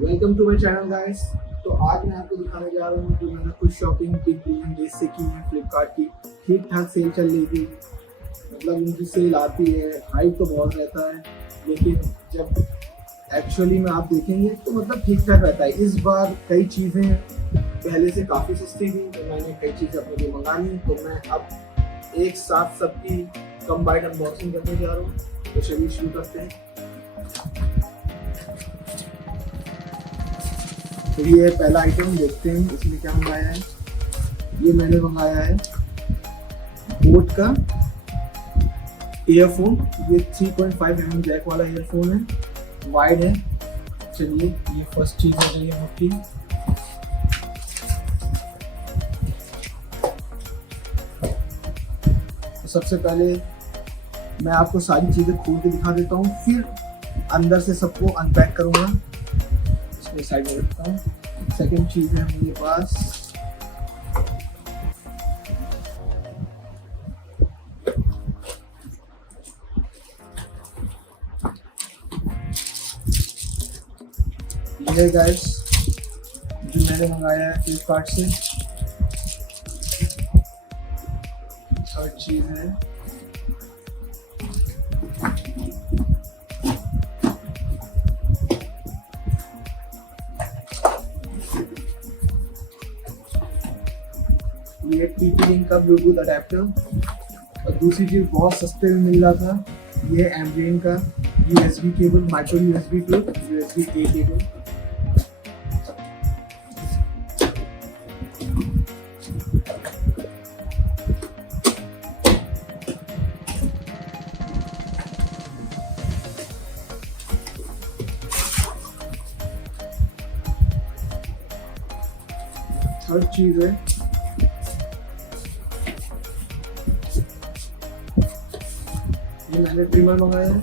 Welcome to my channel guys. तो आज मैं आपको दिखाने जा रहा हूँ कि मैंने कुछ शॉपिंग बिग बिलियन डेज से की है फ्लिपकार्ट की। ठीक ठाक सेल चल रही थी, मतलब उनकी सेल आती है, हाइप तो बहुत रहता है, लेकिन जब एक्चुअली में आप देखेंगे तो मतलब ठीक ठाक रहता है। इस बार कई चीज़ें पहले से काफ़ी सस्ती थी, तो मैंने कई चीज़ें अपने लिए मंगा ली। तो मैं अब एक साथ सबकी कंबाइंड अनबॉक्सिंग करने जा रहा हूँ। तो चलिए शुरू करते हैं। तो ये पहला आइटम देखते हैं इसमें क्या मंगाया है। ये मैंने मंगाया है बोट का ईयरफोन। ये 3.5 mm जैक वाला ईयरफोन है, वाइड है। चलिए ये फर्स्ट चीज हो गई है आपकी। तो सबसे पहले मैं आपको सारी चीजें खोल के दिखा देता हूँ, फिर अंदर से सबको अनपैक करूंगा। इसको साइड में रखता हूँ। सेकंड चीज है मेरे पास ये गाइस, जो मैंने मंगाया है फ्लिपकार्ट से। थर्ड चीज है ये TP-Link का ब्लूटूथ अडेप्टर। और दूसरी चीज बहुत सस्ते में मिल रहा था, ये एम्ब्रेन का USB cable, micro USB to USB A cable. Third चीज है ये मैंने ट्रिमर मंगाया है।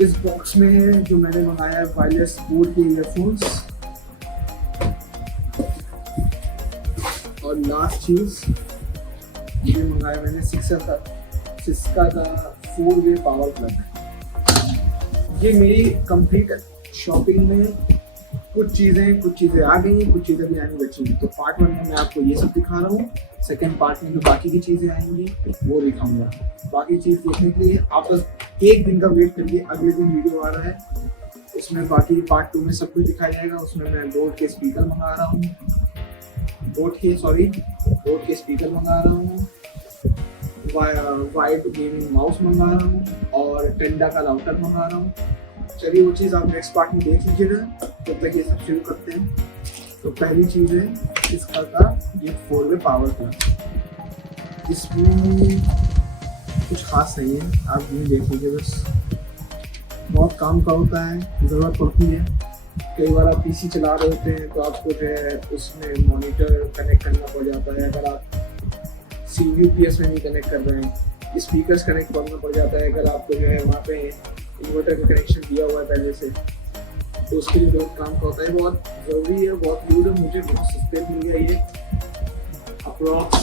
इस बॉक्स में जो मैंने मंगाया है वायरलेस बोट के ईयरफोन्स। और लास्ट चीज ये मंगाया मैंने सिस्का का 4-वे पावर प्लग। ये मेरी कंप्लीट शॉपिंग में कुछ चीज़ें आ गई हैं, कुछ चीज़ें भी आनी बची हैं। तो पार्ट 1 में मैं आपको ये सब दिखा रहा हूँ। सेकेंड पार्ट में जो बाकी की चीज़ें आएंगी वो दिखाऊंगा। बाकी चीज़ देखने के लिए आप बस एक दिन का वेट करिए, अगले दिन वीडियो आ रहा है, उसमें बाकी पार्ट 2 में सब कुछ दिखाया जाएगा। उसमें मैं बोट के स्पीकर मंगा रहा हूँ, बोट के स्पीकर मंगा रहा हूँ, वाइड गेमिंग माउस मंगा रहा हूँ और टेंडा का राउटर मंगा रहा हूँ। चलिए वो चीज़ आप नेक्स्ट पार्ट में देख लीजिएगा। तब तक ये सब शुरू करते हैं। तो पहली चीज़ है इसका ये 4-वे पावर प्लग। इसमें कुछ खास नहीं है, आप ये देख लीजिए बस। बहुत काम का होता है, ज़रूरत पड़ती है। कई बार आप PC चला रहे होते हैं तो आपको जो है उसमें मॉनिटर कनेक्ट करना पड़ जाता है। अगर आप CUPS में नहीं कनेक्ट कर रहे हैं, स्पीकर्स कनेक्ट करना पड़ जाता है। अगर आपको जो है वहाँ पे इन्वर्टर का कनेक्शन दिया हुआ है पहले से, तो उसके लिए बहुत काम का होता है। बहुत ज़रूरी है, बहुत यूज है। मुझे बहुत सस्ते मिल गया ये, अप्रॉक्स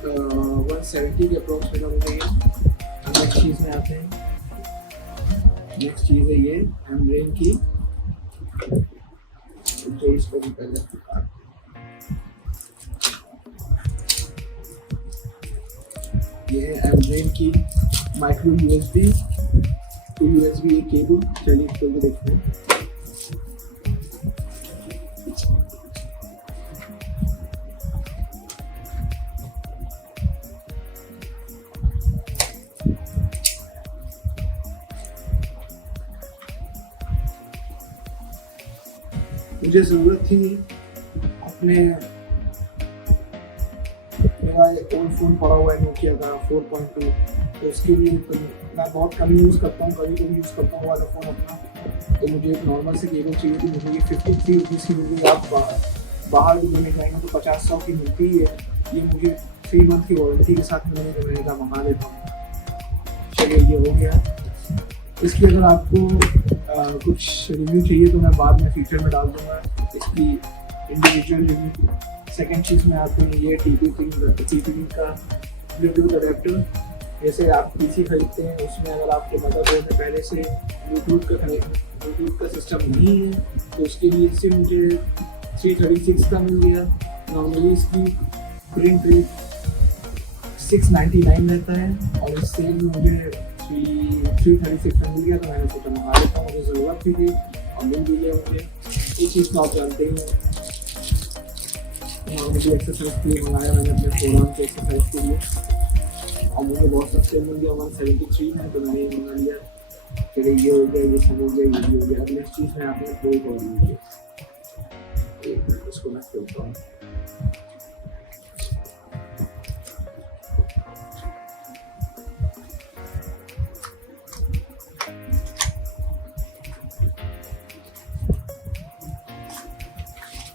170 के अप्रॉक्स मेरा हो गया। नेक्स्ट चीज़ में आते हैं। नेक्स्ट चीज़ है ये एम्ब्रेन की, जो इसको भी पहले ये है एम्ब्रेन की micro USB to USB A cable. चलिए इसको भी देखते हैं। मुझे ज़रूरत थी अपने, मेरा एक ओल्ड फ़ोन पड़ा हुआ है नोकिया का 4.2, तो उसके लिए मैं बहुत कम यूज़ करता हूँ, कभी कभी यूज़ करता हूँ वाला फ़ोन अपना। तो मुझे एक नॉर्मल से केबल चाहिए थी। मुझे ये 53 रुपीज़ की मिल गई। आप बाहर भी लेने जाएंगे तो 50-100 की मिलती ही है। ये मुझे 3 मंथ की वारंटी के साथ मिलने तो मैंने कहा मंगा लेता हूँ। चलिए ये हो गया। इसकी अगर आपको कुछ रिव्यू चाहिए तो मैं बाद में फीचर में डाल दूंगा इसकी इंडिविजुअल रिव्यू। सेकेंड चीज़ में आते हैं ये TP का ब्लूटूथ अडेप्टर। जैसे आप PC खरीदते हैं उसमें अगर आपके मदरबोर्ड में पहले से ब्लूटूथ का सिस्टम नहीं है तो उसके लिए इससे मुझे 336 का मिल गया। नॉर्मली इसकी प्रिंट रेट 699 रहता है और इस सेल में मुझे 336 का मिल गया तो मैंने सोचा मंगा लेता हूँ। मुझे ज़रूरत भी थी और मिल भी गया मुझे। ये चीज़ तो आप जानते ही हैं। मुझे एक्सरसाइज के लिए मंगाया मैंने अपने फोरआर्म के एक्सरसाइज के लिए और मुझे बहुत सस्ते मिल गया 173 में, तो मैंने ये मंगा लिया। चलिए ये हो गया, ये सब हो गया, ये भी हो गया। अब नेक्स्ट चीज़ में आपने कोई कर लीजिए। एक मिनट इसको मैं खोलता हूँ।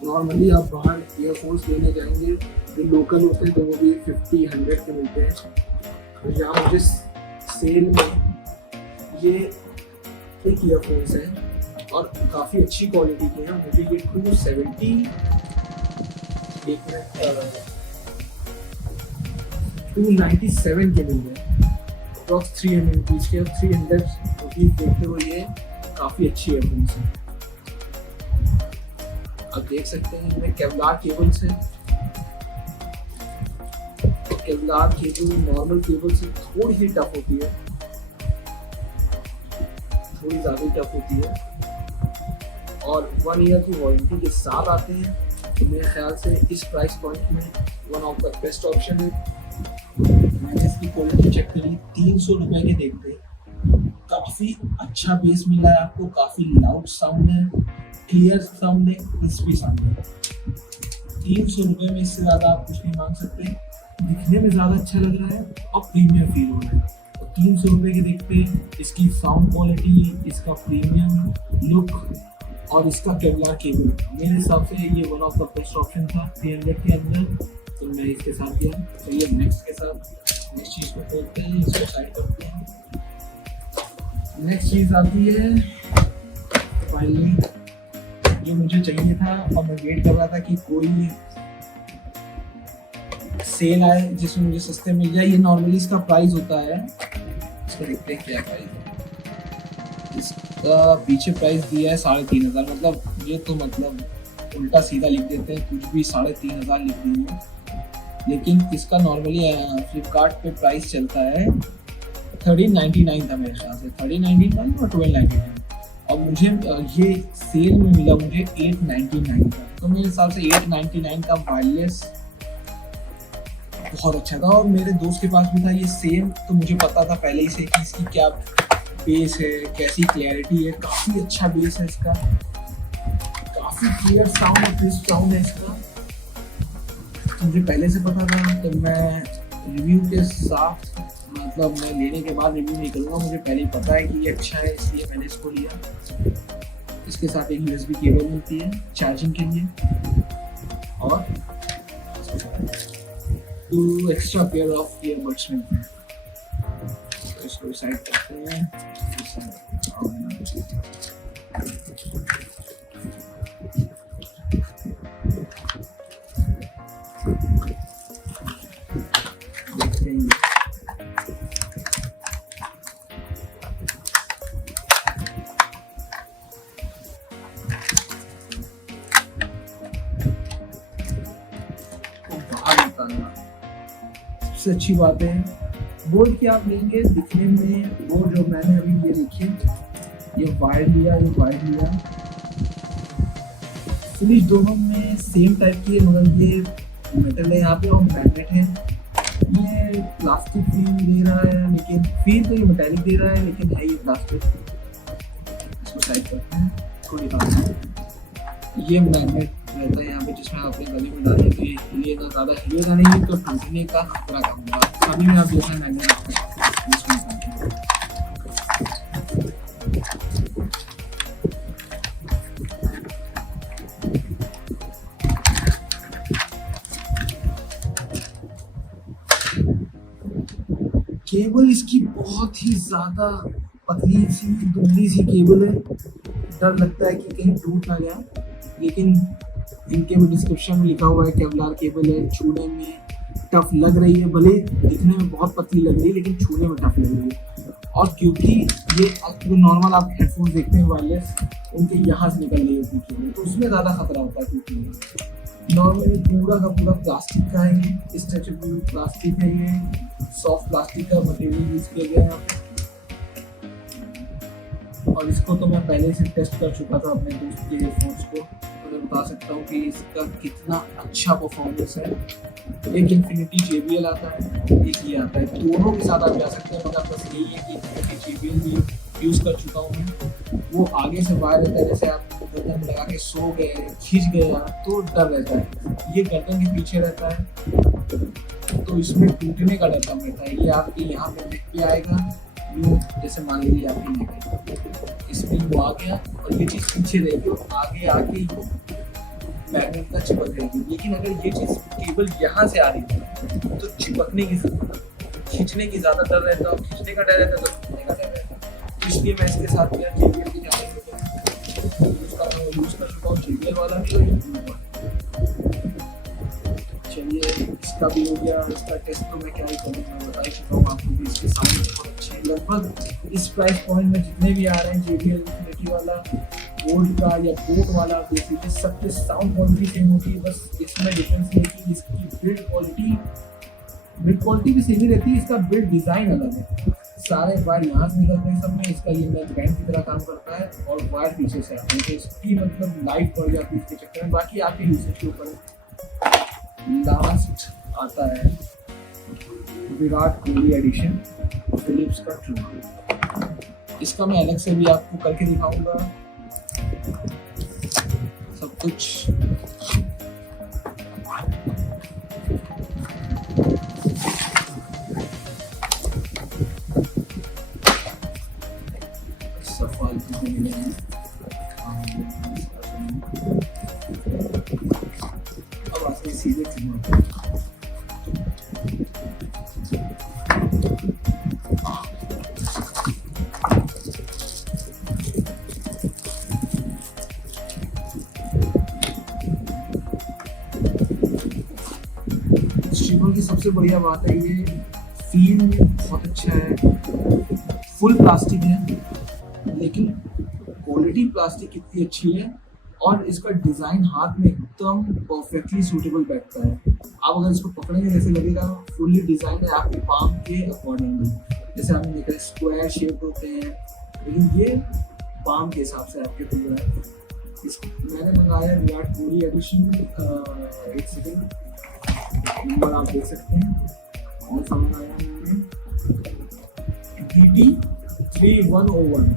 नॉर्मली आप बाहर ईयरफोन्स लेने जाएंगे जो लोकल होते हैं तो वो भी 50-100 के मिलते हैं। और यहाँ मुझे सेल में ये एक ईयरफोन्स है और काफ़ी अच्छी क्वालिटी के हैं। मुझे ये 270 297 के मिल गए, अप्रॉक्स 300 रुपीज़ के। 300 रुपीज़ देखते हुए ये काफ़ी अच्छी ईयरफोन्स हैं। आप देख सकते हैं इनमें केवलार केबल से, केवलार केबल नॉर्मल केबल से थोड़ी सी टफ होती है, थोड़ी ज़्यादा टफ होती है और 1 ईयर की वारंटी के साथ आते हैं। तो मेरे ख्याल से इस प्राइस पॉइंट में one of the best option है। मैंने इसकी क्वालिटी चेक करी, 300 रुपये के देखते काफ़ी अच्छा बेस मिला है आपको, काफ़ी लाउड साउंड है, क्लियर साउंड है, क्रिस्पी साउंड है। 300 रुपये में इससे ज़्यादा आप कुछ नहीं मांग सकते। दिखने में ज़्यादा अच्छा लग रहा है और प्रीमियम फील हो रहा है। और 300 रुपये के देखते हैं इसकी साउंड क्वालिटी, इसका प्रीमियम लुक और इसका केवलार केबल, मेरे हिसाब से ये one of the best option था 300 के अंदर। तो मैं इसके साथ गया। चलिए नेक्स्ट के साथ नेक्स्ट चीज़ को खोलते हैं, इसको साइड करते हैं। नेक्स्ट चीज़ आती है फाइनली जो मुझे चाहिए था और मैं वेट कर रहा था कि कोई सेल आए जिसमें मुझे सस्ते मिल जाए। ये नॉर्मली इसका प्राइस होता है, इसको देखते हैं क्या प्राइस है। इसका पीछे प्राइस दिया है 3500, मतलब ये तो मतलब उल्टा सीधा लिख देते हैं, कुछ भी 3500 लिख देंगे। लेकिन इसका नॉर्मली फ्लिपकार्ट पे प्राइस चलता है 1399 था मेरे ख्याल से, 1399 और 1299। और मुझे ये सेल में मिला मुझे 899 का। तो मेरे हिसाब से 899 का वायरलेस बहुत अच्छा था और मेरे दोस्त के पास भी था ये सेम। तो मुझे पता था पहले ही से कि इसकी क्या बेस है, कैसी क्लैरिटी है। काफ़ी अच्छा बेस है इसका, काफ़ी क्लियर साउंड और क्रिस्प साउंड है इसका। मुझे पहले से पता था तो मैं रिव्यू के साथ, मतलब मैं लेने के बाद रिव्यू नहीं करूँगा, मुझे पहले ही पता है कि ये अच्छा है इसलिए मैंने इसको लिया। इसके साथ एक USB केबल मिलती है चार्जिंग के लिए और 2 एक्स्ट्रा पेयर ऑफ ईयरबड्स मिलते हैं। तो इसको साइड करते हैं। देखते हैं सबसे अच्छी बात है बोर्ड की आप लेंगे दिखने में। वो जो मैंने अभी ये देखिए, ये वायर लिया, ये वायर लिया, फिनिश दोनों में सेम टाइप की है, मगर ये मेटल है यहाँ पे और मैग्नेट है। ये प्लास्टिक फील दे रहा है, लेकिन फील तो ये मेटालिक दे रहा है, लेकिन है ये प्लास्टिक। इसको साइड करते हैं, इसको निकालते हैं। ये मैग्नेट रहता है यहाँ पे जिसमें आपने गले में डालने के लिए तो ज़्यादा हिलेगा नहीं, तो टूटने का खतरा कम होगा। अभी में आप जैसा मैग्नेट रखते हैं केबल इसकी बहुत ही ज़्यादा पतली सी दुबली सी केबल है, डर लगता है कि कहीं टूट ना जाए, लेकिन इनके भी डिस्क्रिप्शन में लिखा हुआ है केवलार केबल है, छूने में टफ लग रही है, भले दिखने में बहुत पतली लग रही है लेकिन छूने में टफ लग रही है। और क्योंकि ये जो नॉर्मल आप हेडफोन देखते हैं वायरलेस, उनके यहाँ से निकल रही होती है तो उसमें ज़्यादा खतरा होता है क्योंकि नॉर्मली पूरा का पूरा प्लास्टिक का है, ये स्ट्रेचेबल प्लास्टिक है, ये सॉफ्ट प्लास्टिक का मटेरियल यूज़ किया गया है यहाँ पे। और इसको तो मैं पहले से टेस्ट कर चुका था अपने दोस्त के हेडफोन्स को, तो मैं बता सकता हूँ कि इसका कितना अच्छा परफॉर्मेंस है। एक इन्फिनिटी JBL आता है, एक ये आता है, दोनों के साथ आप जा सकते हैं, मगर बस यही है कि इन्फिनिटी JBL भी यूज़ कर चुका हूँ मैं, वो आगे से वायर रहता है, जैसे आप गर्दन में लगा के सो गए, खींच गया तो डर रहता है, ये गर्दन के पीछे रहता है तो इसमें टूटने का डर कम रहता है। ये आपके यहाँ पे नेक पे आएगा, यूँ जैसे मान लीजिए आपकी नेक है, इसमें वो आ गया और ये चीज़ पीछे रहेगी और आगे आके मैग्नेट का चिपक रहेगी। लेकिन अगर ये चीज़ केबल यहाँ से आ रही है तो चिपकने की, खींचने की ज़्यादा डर रहता है, और खींचने का डर रहता है तो टूटने का डर रहता है। इसलिए मैं इसके साथ क्या JBL की ज़्यादा यूज़ कर चुका हूँ, JBL वाला भी और। चलिए इसका भी हो गया, इसका टेस्ट तो मैं क्या ही करूँगा, बता ही चुका हूँ आपको भी। इसके साउंड बहुत अच्छे, लगभग इस प्राइस पॉइंट में जितने भी आ रहे हैं JBL इन्फिनिटी वाला, गोल्ड का या बोट वाला, देख लीजिए सबके साउंड क्वालिटी सेम होती है, बस इसमें डिफरेंस है कि इसकी बिल्ड क्वालिटी भी सेम रहती है, इसका बिल्ड डिज़ाइन अलग है। सारे वायर यहाँ से निकलते हैं सब में, इसका ये नेक बैंड की तरह काम करता है और वायर पीछे से आते हैं, तो इसकी मतलब लाइफ बढ़ जाती है इसके चक्कर में। बाकी आपके यूसेज के ऊपर लास्ट आता है विराट कोहली एडिशन फिलिप्स का ट्रू। इसका मैं अलग से भी आपको करके दिखाऊंगा सब कुछ। सफाल मिले हैं, अब आते हैं सीधे की सबसे बढ़िया बात है ये फील में बहुत अच्छा है, फुल प्लास्टिक है लेकिन क्वालिटी प्लास्टिक कितनी अच्छी है और इसका डिज़ाइन हाथ में एकदम परफेक्टली सूटेबल बैठता है। आप अगर इसको पकड़ेंगे जैसे लगेगा फुल्ली डिज़ाइन है आपके पाम के अकॉर्डिंगली, जैसे आपने देखा स्क्वायर शेप होते हैं लेकिन ये पाम के हिसाब से आपके खुल रहा है। मैंने मंगाया विराट कोहली एडिशन, एक सेकेंड नंबर आप देख सकते हैं, कौन सा मंगाया मैंने, DD3101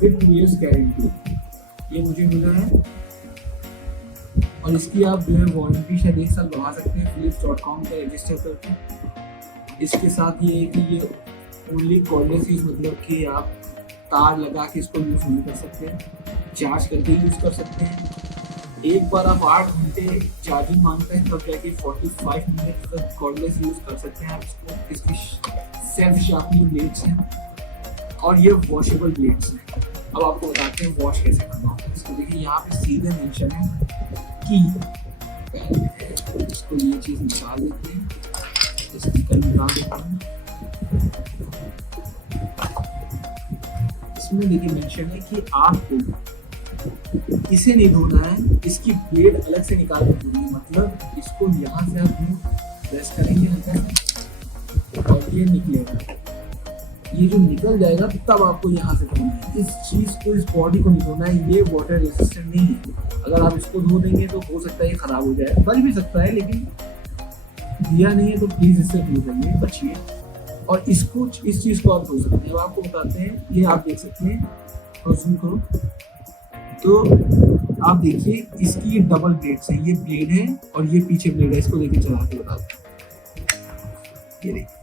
विद 2 years गारंटी, ये मुझे मिला है। और इसकी आप जो है वारंटी शायद 1 साल बढ़ा सकते हैं philips.com पे रजिस्टर करके। इसके साथ ये है कि ये ओनली कॉर्डलेस यूज, मतलब कि आप तार लगा के इसको यूज़ नहीं कर सकते, चार्ज करके यूज़ कर सकते हैं। एक बार आप 8 घंटे चार्जिंग मांगते हैं तो क्या कि 45 मिनट तक कॉर्डलेस यूज़ कर सकते हैं आप इसको। इसकी सेल्फ शार्पनिंग ब्लेड्स हैं और ये वॉशेबल ब्लेड्स हैं। अब आपको बताते हैं वॉश कैसे करना होता है इसको। देखिए यहाँ पे सीधे मेंशन है कि इसको ये चीज़ निकाल देते हैं, स्टिकर निकाल देते हैं, इसमें देखिए मेंशन है कि आपको इसे नहीं धोना है, इसकी ब्लेड अलग से निकाल के धोनी है। मतलब इसको यहाँ से आप प्रेस करेंगे हल्का और ये निकलेगा, ये जो निकल जाएगा तब आपको यहाँ से धोना है। इस चीज़ को, इस बॉडी को नहीं धोना है, ये वाटर रेजिस्टेंट नहीं है। अगर आप इसको धो देंगे तो हो सकता है ये खराब हो जाए, बच भी सकता है लेकिन दिया नहीं है तो प्लीज़ इससे दूर रहिए, बचिए। और इसको, इस चीज़ को आप धो सकते हैं। अब आपको बताते हैं, ये आप देख सकते हैं, और जूम करो तो आप देखिए इसकी ये डबल ब्लेड्स है, ये ब्लेड है और ये पीछे ब्लेड है। इसको लेके चला के बताते हैं, ये देखिए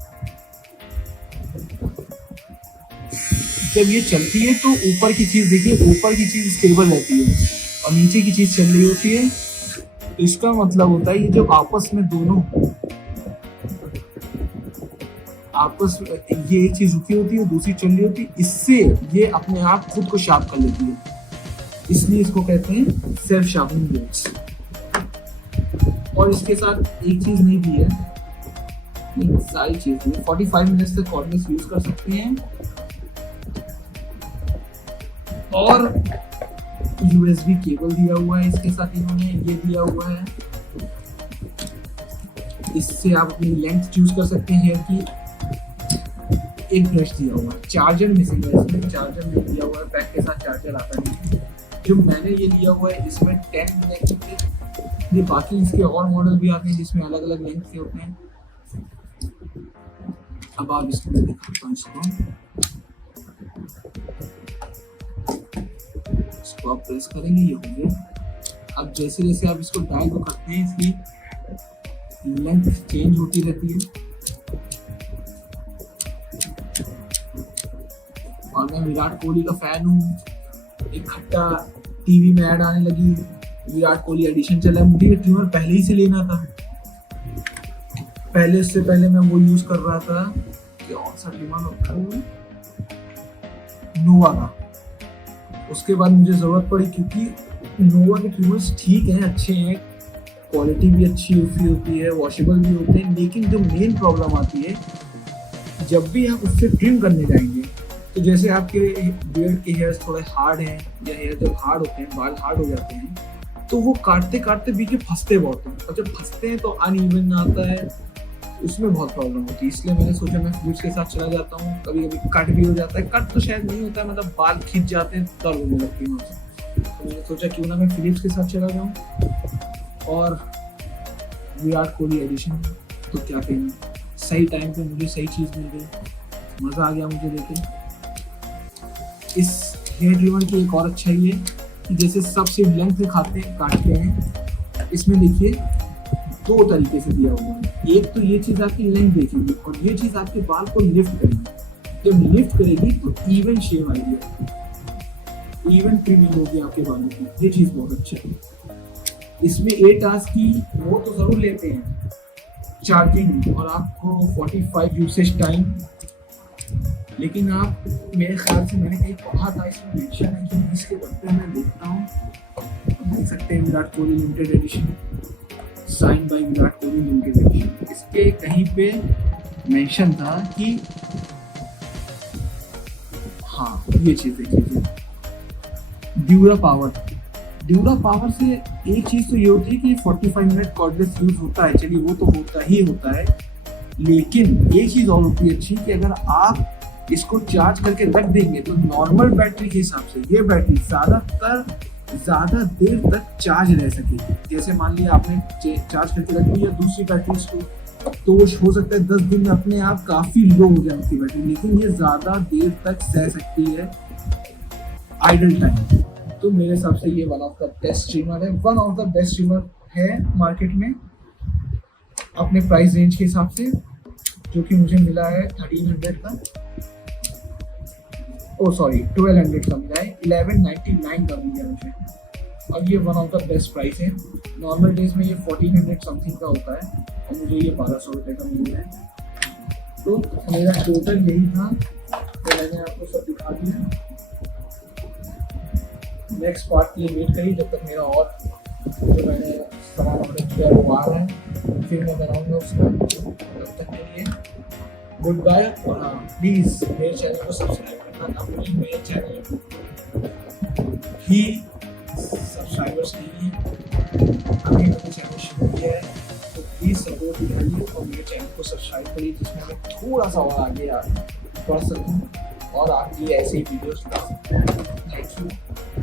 जब ये चलती है तो ऊपर की चीज देखिए, ऊपर की चीज स्टेबल रहती है और नीचे की चीज चल रही होती है। तो इसका मतलब होता है ये जब आपस में दोनों आपस ये एक चीज रुकी होती है, दूसरी चल रही होती है, इससे ये अपने आप खुद को शार्प कर लेती है, इसलिए इसको कहते हैं सेल्फ शार्पनिंग बोल्ट्स। और इसके साथ एक चीज नहीं दी है, सारी चीज 45 मिनट्स तक कॉर्डलेस यूज कर सकते हैं। और USB केबल दिया हुआ है इसके साथ, इन्होंने ये दिया हुआ है, इससे आप अपनी लेंथ चूज कर सकते हैं हेयर की। एक ब्रश दिया हुआ है, चार्जर मिसिंग है इसमें, चार्जर नहीं दिया हुआ है, पैक के साथ चार्जर आता नहीं है। जो मैंने ये लिया हुआ है इसमें 10 लेंथ के, ये बाकी इसके और मॉडल भी आते हैं जिसमें अलग अलग लेंथ के होते हैं। अब आप इसको दिखाता हूँ, इसको आप प्रेस करेंगे, ये हो गया। अब जैसे जैसे आप इसको डायल को करते हैं इसकी लेंथ चेंज होती रहती है। और मैं विराट कोहली का फैन हूँ, एक खट्टा टीवी में ऐड आने लगी, विराट कोहली एडिशन चला, मुझे ये ट्रिमर पहले ही से लेना था। पहले इससे पहले मैं वो यूज कर रहा था, कौन सा ट्रिमर होता है, नोवा का। उसके बाद मुझे जरूरत पड़ी क्योंकि नोवा के ट्रिमर्स ठीक हैं, अच्छे हैं, क्वालिटी भी अच्छी होती है, वॉशेबल भी होते हैं, लेकिन जो मेन प्रॉब्लम आती है जब भी आप उससे ट्रिम करने जाएंगे, तो जैसे आपके बियर्ड के हेयर्स थोड़े हार्ड हैं, या हेयर जब हार्ड होते हैं, बाल हार्ड हो जाते हैं, तो वो काटते काटते बीच में फंसते बहुत हैं, और जब फंसते हैं तो अनइवन आता है, उसमें बहुत प्रॉब्लम होती है। इसलिए मैंने सोचा मैं फिलिप्स के साथ चला जाता हूँ। कभी कभी कट भी हो जाता है, कट तो शायद नहीं होता है, मतलब बाल खिंच जाते हैं, दर्द होने लगती है वहाँ से। तो मैंने सोचा क्यों ना मैं फिलिप्स के साथ चला जाऊँ। और विराट कोहली एडिशन, तो क्या कहना, सही टाइम पे मुझे सही चीज़ मिल गई, मज़ा आ गया मुझे लेके। इस हेयर ट्रिमर की एक और अच्छाई है कि जैसे सब सिर्फ लेंथ में काटते हैं, इसमें देखिए 2 तरीके से दिया हुआ है। एक तो ये चीज़ आपकी लेंथ देखेगी, और ये चीज़ आपके बाल को लिफ्ट करेगी। जब लिफ्ट करेगी तो इवन शेप आएगी, इवन ट्रिमिंग होगी आपके बालों की, ये चीज़ बहुत अच्छा है। इसमें 8 आवर्स की वो तो ज़रूर लेते हैं चार्जिंग, और आपको 45 यूसेज टाइम, लेकिन आप मेरे ख्याल से मैंने कहीं पढ़ा था, इसमें मेंशन है कि इसके डब्बे में देखता हूँ, देख सकते हैं Virat Kohli limited edition, sign by Virat Kohli limited edition. इसके कहीं पे मेंशन था कि हाँ, ये चीज़ देखिए, ड्यूरा पावर से एक चीज़ तो ये होती है कि 45 मिनट कॉर्डलेस यूज होता है, चलिए वो तो होता ही होता है, लेकिन एक चीज़ और होती है अच्छी कि अगर आप इसको चार्ज करके रख देंगे तो नॉर्मल बैटरी के हिसाब से ये बैटरी ज़्यादा देर तक चार्ज रह सकेगी। जैसे मान लिया आपने चार्ज करके रख दिया दूसरी बैटरी को, तो वो हो सकता है 10 दिन में अपने आप काफ़ी लो हो जाए उसकी बैटरी, लेकिन ये ज़्यादा देर तक सह सकती है आइडल टाइम। तो मेरे हिसाब से ये one of the best streamer है मार्केट में अपने प्राइस रेंज के हिसाब से, जो कि मुझे मिला है 1300 का, 1200 का मिला है, 1199 का मिला मुझे, और ये one of the best price है। नॉर्मल डेज में ये 1400 समथिंग का होता है, और मुझे ये 1200 रुपये का मिल रहा है। तो मेरा टोटल यही था, तो मैंने आपको सब दिखा दिया। नेक्स्ट पार्ट के लिए वेट करिए, जब तक मेरा और जो मैंने सामान ऑर्डर किया वो आ रहा है, फिर मैं बनाऊँगा उसका। तब तक के लिए गुड बाय, और हाँ प्लीज़ मेरे चैनल को सब्सक्राइब करना ना भूलिए। मेरे चैनल ही सब्सक्राइबर्स नहीं है, अभी मैंने चैनल शुरू किया है, तो प्लीज़ सपोर्ट करिए और मेरे चैनल को सब्सक्राइब करिए, जिसमें मैं थोड़ा सा और आगे बढ़ सकूँ और आपके लिए ऐसे ही वीडियोस ला सकूँ। Thank you.